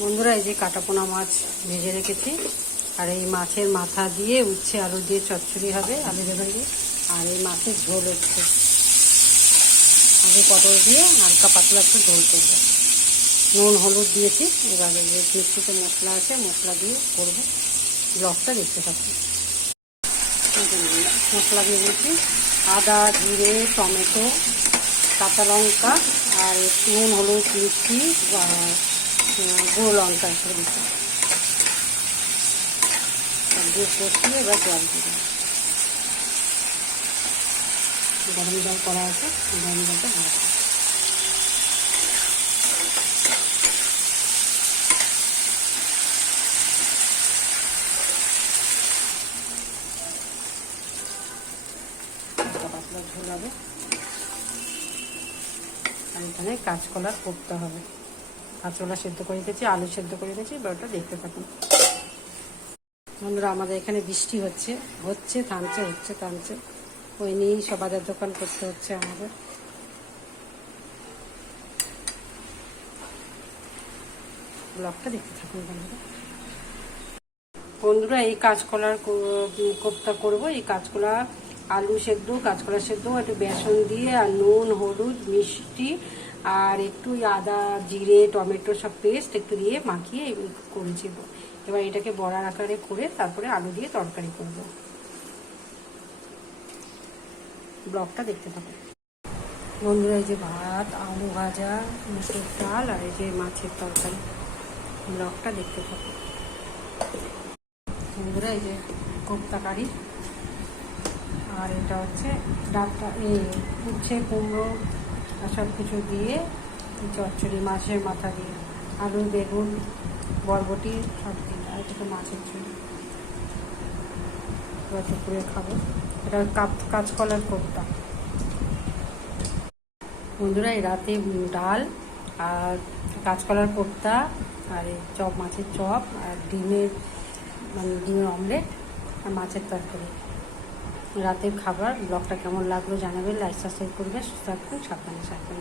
বন্ধুরা, এই যে কাটাপোনা মাছ ভেজে রেখেছি, আর এই মাছের মাথা দিয়ে উচ্ছে আলু দিয়ে চচ্চড়ি হবে, আলু বেগুন দিয়ে। আর এই মাছের ঝোল হচ্ছে, আলু পটল দিয়ে হালকা পাতলা একটু ঝোল করবো। নুন হলুদ দিয়েছি, এবারে যে মিক্সিতে মশলা আছে মশলা দিয়ে করবো। ব্লগটা দেখতে থাকুন। মশলা দিয়ে দিয়েছি আদা, জিরে, টমেটো, কাঁচা লঙ্কা আর নুন হলুদ মিষ্টি আর গুঁড়ো লঙ্কা করে দিচ্ছি। দিয়ে কষিয়ে এবার জল দিয়ে গরম জল করা আছে, গরম জলটা ভালো। পাতলা ঝোল হবে। আর এখানে কাঁচকলার কোপ্তা হবে। কাঁচকলা সেদ্ধ করে রেখেছি, আলু সেদ্ধ করে রেখেছি, ওটা দেখতে থাকুন। বন্ধুরা, আমাদের এখানে বৃষ্টি হচ্ছে, থামছে। ওই নিয়েই সব বাজার দোকান করতে হচ্ছে আমাদের। ব্লগটা দেখতে থাকুন বন্ধুরা। এই কাঁচকলার কোপ্তা করব। এই কাঁচকলা আলু সেদ্ধ, কাঁচকলা সেদ্ধ, একটু বেসন দিয়ে আর নুন হলুদ মিষ্টি আর একটু আদা জিরে টমেটো সব পেস্ট একটু দিয়ে মাখিয়ে করেছি। এবার এটাকে বড়ার আকারে করে তারপরে আলু দিয়ে তরকারি করব। ব্লগটা দেখতে থাকুন বন্ধুরা। এই যে ভাত, আলু ভাজা, মুসুর ডাল আর এই যে মাছের তরকারি। ব্লগটা দেখতে থাকুন বন্ধুরা। এই যে কোপ্তা কারি, আর এটা হচ্ছে ডাবটা উচ্ছে কুমড়ো সব কিছু দিয়ে চচ্চড়ি, মাছের মাথা দিয়ে আলু বেগুন বরবটি সব দিয়ে, আর এটা তো মাছের ঝোল। এবার দুপুরে খাবো। এটা কাঁচকলার কোপ্তা। বন্ধুরা, এই রাতে ডাল আর কাঁচকলার কোপ্তা আর চপ, মাছের চপ আর ডিমের অমলেট আর মাছের তরকারি রাতের খাবার। ব্লগটা কেমন লাগলো জানাবেন, লাইক সাবস্ক্রাইব করবে, সুস্থ থাকুন, সাবধানে থাকবেন।